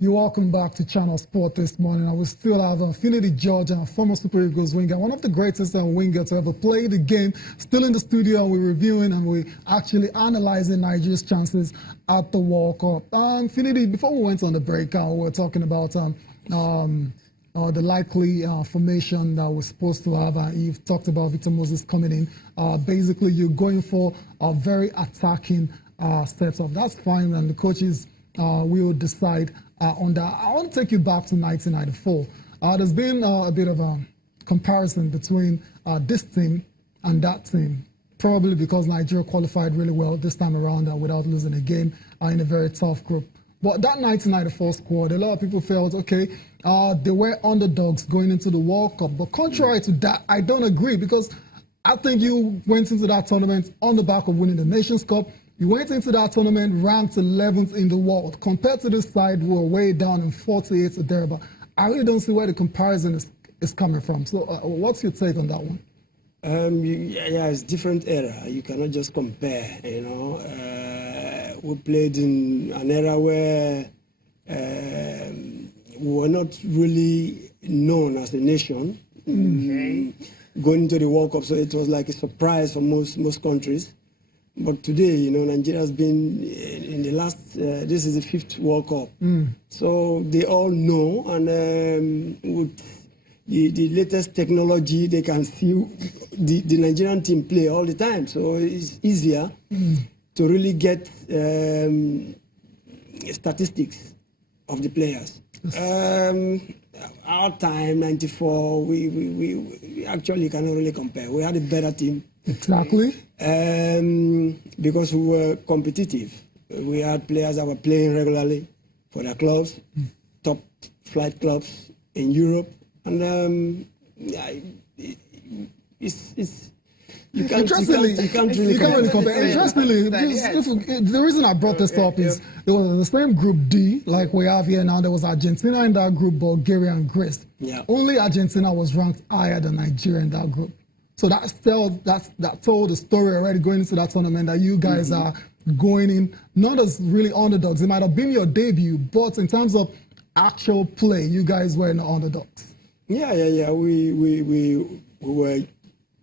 You're welcome back to Channel Sport this morning. I will still have Finidi George, and former Super Eagles winger, one of the greatest winger to ever play the game, still in the studio. We're reviewing and we're actually analyzing Nigeria's chances at the World Cup. Finidi, before we went on the break, we were talking about the likely formation that we're supposed to have. You've talked about Victor Moses coming in. Basically, you're going for a very attacking setup. That's fine, and the coaches will decide on that. I want to take you back to 1994. There's been a bit of a comparison between this team and that team, probably because Nigeria qualified really well this time around without losing a game in a very tough group. But that 1994 squad, a lot of people felt, okay, they were underdogs going into the World Cup. But contrary to that, I don't agree, because I think you went into that tournament on the back of winning the Nations Cup. You went into that tournament ranked 11th in the world. Compared to this side, who are way down in 48th or thereabout. I really don't see where the comparison is coming from. So what's your take on that one? Yeah, it's different era. You cannot just compare, you know. We played in an era where we were not really known as a nation going into the World Cup. So it was like a surprise for most countries. But today, you know, Nigeria has been in the last, this is the 5th World Cup. So they all know, and with the latest technology, they can see the Nigerian team play all the time. So it's easier to really get statistics of the players. Our time, 94, we actually cannot really compare. We had a better team. Exactly. Because we were competitive. We had players that were playing regularly for their clubs, top flight clubs in Europe. And you can't really compare. Interestingly, the reason I brought this up is it was the same Group D like we have here now. There was Argentina in that group, Bulgaria and Greece. Yeah. Only Argentina was ranked higher than Nigeria in that group. So that told the story already going into that tournament, that you guys are going in not as really underdogs. It might have been your debut, but in terms of actual play, you guys were the underdogs. Yeah. We were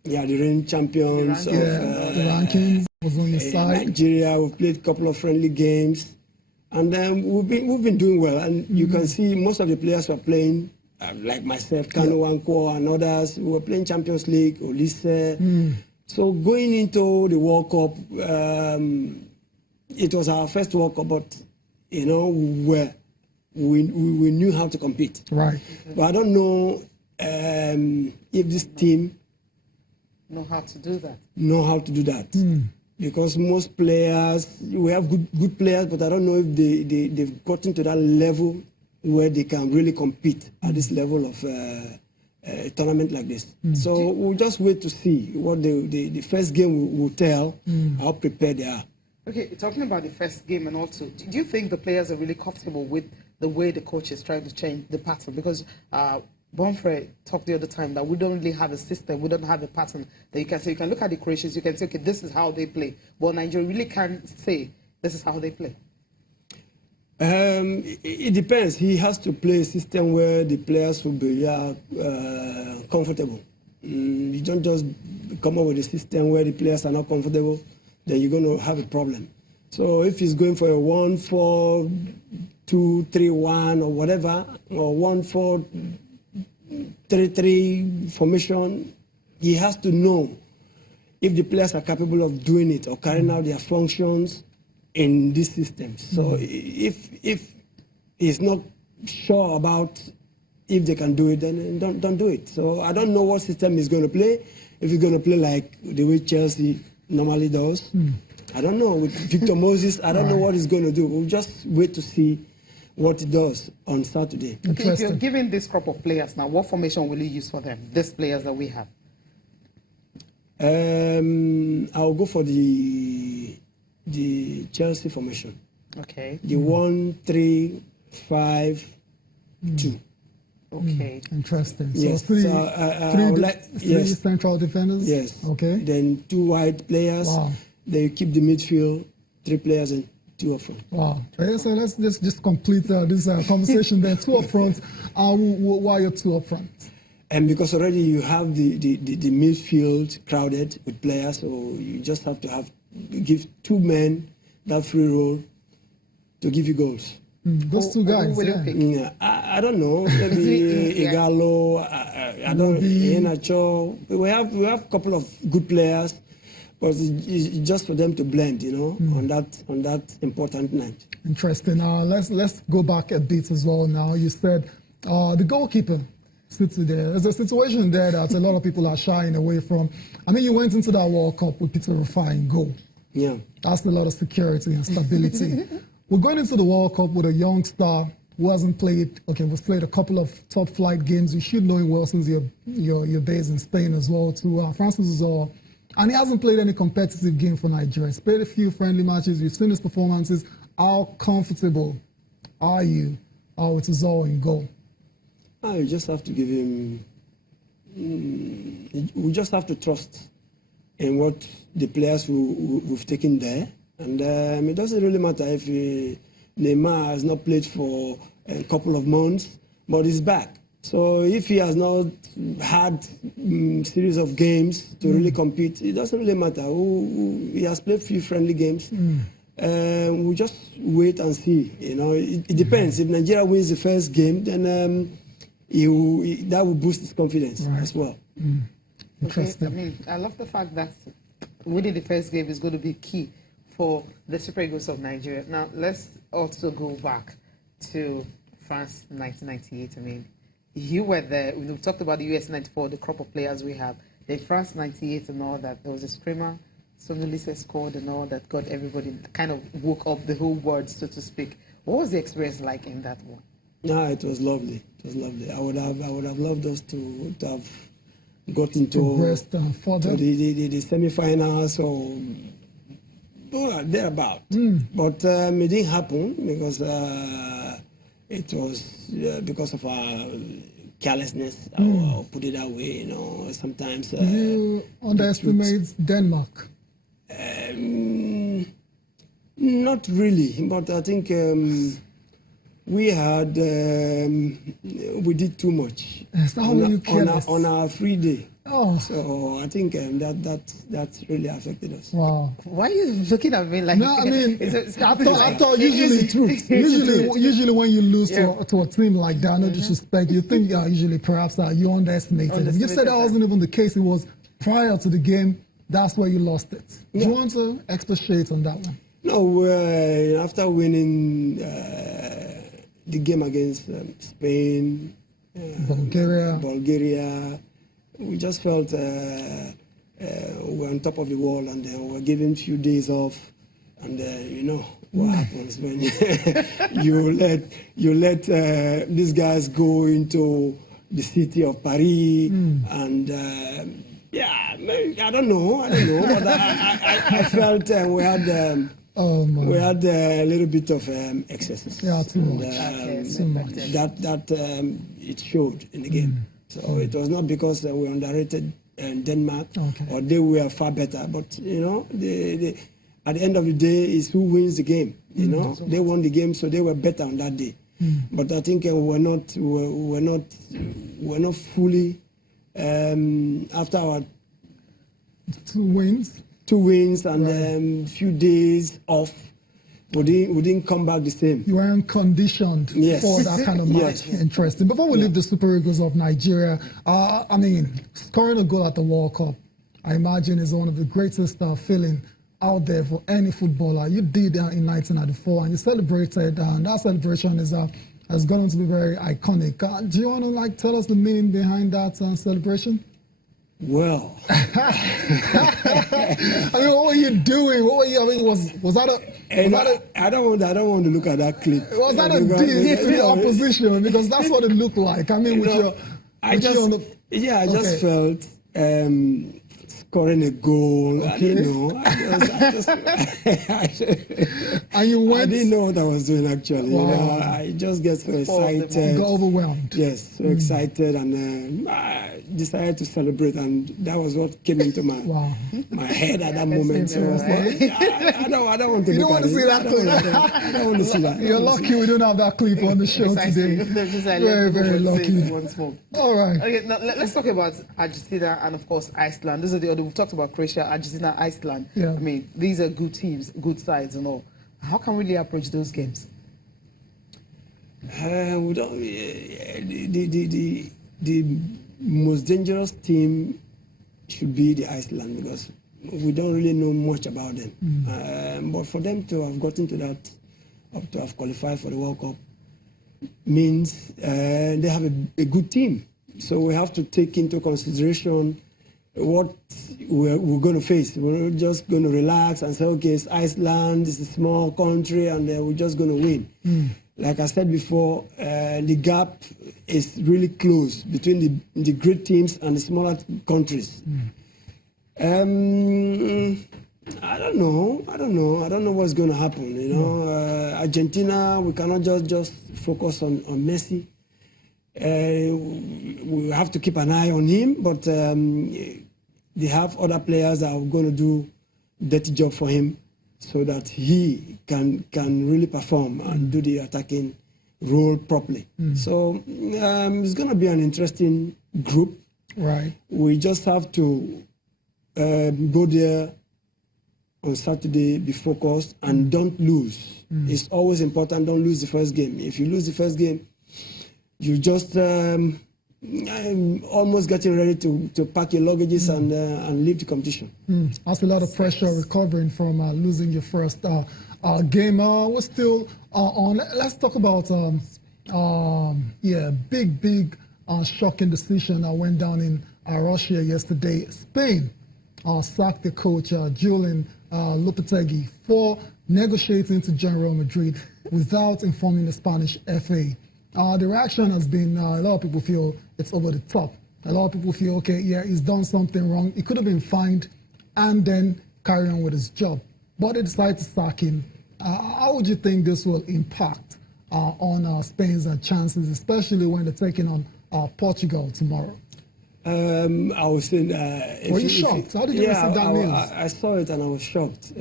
the reigning champions of the rankings was on your side. Nigeria. We played a couple of friendly games, and we've been doing well. And you can see most of the players were playing. Like myself, Kanu Wankwo and others, we were playing Champions League, Olise. So going into the World Cup, it was our first World Cup, but you know, we knew how to compete. Right. But I don't know if this team know how to do that. Because most players, we have good players, but I don't know if they've gotten to that level where they can really compete at this level of a tournament like this. So we'll just wait to see what the first game will tell how prepared they are. Okay, talking about the first game, and also, do you think the players are really comfortable with the way the coach is trying to change the pattern? Because Bonfrey talked the other time that we don't really have a system, we don't have a pattern that you can say. You can look at the Croatians, you can say, okay, this is how they play. But Nigeria really can't say this is how they play. It depends. He has to play a system where the players will be comfortable. You don't just come up with a system where the players are not comfortable, then you're going to have a problem. So if he's going for a 1-4-2-3-1 or whatever, or 1-4-3-3 formation, he has to know if the players are capable of doing it or carrying out their functions in this system. So if he's not sure about if they can do it, then don't do it. So I don't know what system he's going to play. If he's going to play like the way Chelsea normally does, I don't know. With Victor Moses, I don't know what he's going to do. We'll just wait to see what he does on Saturday. Okay, if you're given this crop of players now, what formation will you use for them, these players that we have? I'll go for the Chelsea formation. Okay. The 1-3-5-2. Okay. Interesting. Yes. So three central defenders? Yes. Okay. Then 2 wide players. Wow. Then you keep the midfield, 3 players, and two up front. Wow. Okay, so let's just complete this conversation then. Two up front. Why are your two up front? And because already you have the midfield crowded with players, so you just have to give two men that free role to give you goals. Those two guys. Who will you pick? Yeah, I don't know. Maybe Igalo, I don't know, Iheanacho. We have a couple of good players, but it's just for them to blend, on that important night. Interesting. Let's go back a bit as well now. You said the goalkeeper sits there. There's a situation there that a lot of people are shying away from. I mean, you went into that World Cup with Peter Rufai in goal. Yeah. That's a lot of security and stability. We're going into the World Cup with a young star who hasn't played. Okay, we've played a couple of top flight games. You should know him well since you're based in Spain as well too. Francis Uzor, and he hasn't played any competitive game for Nigeria. He's played a few friendly matches. You've seen his performances. How comfortable are you with Uzor in goal? You just have to give him. We just have to trust in what the players we've taken there, and it doesn't really matter if Neymar has not played for a couple of months, but he's back. So if he has not had series of games to really compete, it doesn't really matter. He has played few friendly games. We just wait and see. It depends. If Nigeria wins the first game, then that will boost his confidence as well. Interesting. Okay, I mean, I love the fact that winning the first game is going to be key for the Super Eagles of Nigeria. Now, let's also go back to France 1998. I mean, you were there. We've talked about the US 94, the crop of players we have. The France 98 and all that. There was a screamer. Sonolise scored and all that. Got everybody kind of woke up the whole world, so to speak. What was the experience like in that one? No, it was lovely. It was lovely. I would have loved us to have got into the semi-finals or thereabout. But it didn't happen because it was because of our carelessness. I'll put it that way. Sometimes. You underestimate Denmark? Not really, but I think. We did too much on our free day. Oh. So I think that really affected us. Wow. Why are you looking at me like? No, I mean, I thought usually when you lose to a team like that, no disrespect, you think usually perhaps you underestimated them. You said that wasn't even the case. It was prior to the game. That's where you lost it. Do you want to expatiate on that one? No, after winning the game against Spain, Bulgaria, we just felt we're on top of the world, and then we're given a few days off, and what happens when you let these guys go into the city of Paris, and I don't know, but I felt we had. We had a little bit of excesses. Yeah, too much. Too much. That it showed in the game. So it was not because we underrated Denmark or they were far better, but at the end of the day, is who wins the game. They won the game, so they were better on that day. But I think we're not fully after our 2 wins and few days off. We didn't come back the same. You weren't conditioned for that kind of match. Interesting. Before we leave the Super Eagles of Nigeria, I mean, scoring a goal at the World Cup, I imagine is one of the greatest feeling out there for any footballer. You did that in 1994 and you celebrated, and that celebration has gone on to be very iconic. Do you want to tell us the meaning behind that celebration? Well, I mean, what were you doing? Was that I don't want to look at that clip. Was that a diss to the opposition? Because that's what it looked like. I mean, I just felt scoring a goal. I didn't know. And you I went. didn't know what I was doing actually. Wow. You know, I just get so excited. Got overwhelmed. Yes, so excited, and I decided to celebrate, and that was what came into my Wow. my head at that moment. So I don't want to. You look don't want at to see it. that clip. I don't want to see that. You're lucky we don't have that clip on the show Precisely. today. Just like, Very, let very people say lucky. once more. All right. Okay, now let's talk about Argentina and of course Iceland. These are the other. We've talked about Croatia, Argentina, Iceland. Yeah. I mean, these are good teams, good sides, and all. How can we really approach those games? We don't. The most dangerous team should be the Iceland, because we don't really know much about them. But for them to have gotten to that, up to have qualified for the World Cup, means they have a good team. So we have to take into consideration what we're going to face. We're not just going to relax and say, okay, it's Iceland, it's a small country, and we're just going to win. Like I said before, the gap is really close between the great teams and the smaller countries. I don't know what's going to happen. You know, Argentina, we cannot just focus on Messi. We have to keep an eye on him, but they have other players that are going to do dirty job for him, so that he can really perform and do the attacking role properly. So it's going to be an interesting group. Right. We just have to go there on Saturday, be focused, and don't lose. It's always important, don't lose the first game. If you lose the first game, you just almost getting ready to pack your luggages and leave the competition. That's a lot of pressure recovering from losing your first game. We're still on. Let's talk about big shocking decision that went down in Russia yesterday. Spain sacked the coach Julian Lopetegui for negotiating to join Real Madrid without informing the Spanish FA. The reaction has been, a lot of people feel it's over the top. A lot of people feel, okay, yeah, he's done something wrong. He could have been fined and then carry on with his job. But they decided to sack him. How would you think this will impact on Spain's chances, especially when they're taking on Portugal tomorrow? I was saying... Were you shocked? How did you receive that news? I saw it and I was shocked.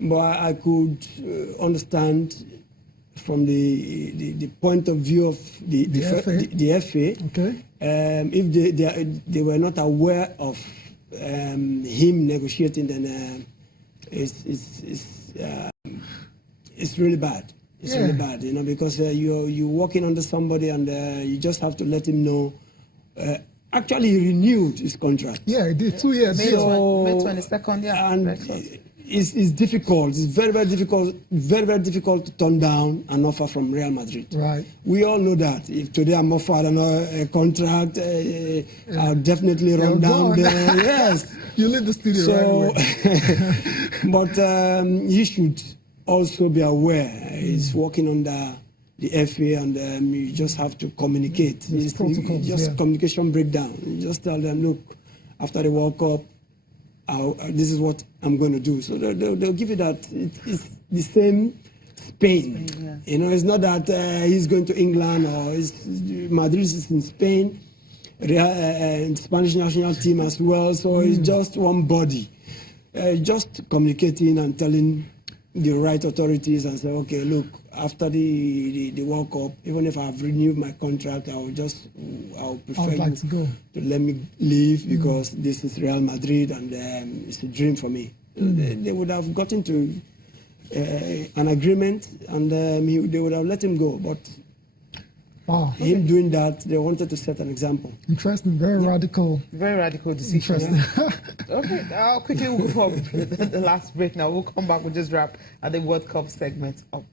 But I could understand from the point of view of the FA, okay. If they were not aware of him negotiating, then it's really bad. It's really bad, you know, because you're working under somebody and you just have to let him know. Actually, he renewed his contract. Yeah, he did 2 years. May 22nd, yeah. And it's difficult. It's very, very difficult. Very, very difficult to turn down an offer from Real Madrid. Right. We all know that. If today I'm offered a contract, I'll definitely run down there. Yes. You leave the studio right away. But he should also be aware. He's working under the FA, and you just have to communicate. It's just communication breakdown. You just tell them, look, after the World Cup, this is what I'm going to do. So they'll give you that. It's the same Spain. Yeah. You know, it's not that he's going to England or Madrid is in Spain, Spanish national team as well. So it's just one body. Just communicating and telling the right authorities and say, okay, look, after the World Cup, even if I've renewed my contract, I'll prefer you to let me leave because this is Real Madrid and it's a dream for me. They would have gotten to an agreement and they would have let him go. But him doing that, they wanted to set an example. Interesting, very radical. Very radical decision. Interesting. Okay, I'll quickly move on to the last break now. We'll come back, we'll just wrap at the World Cup segment up.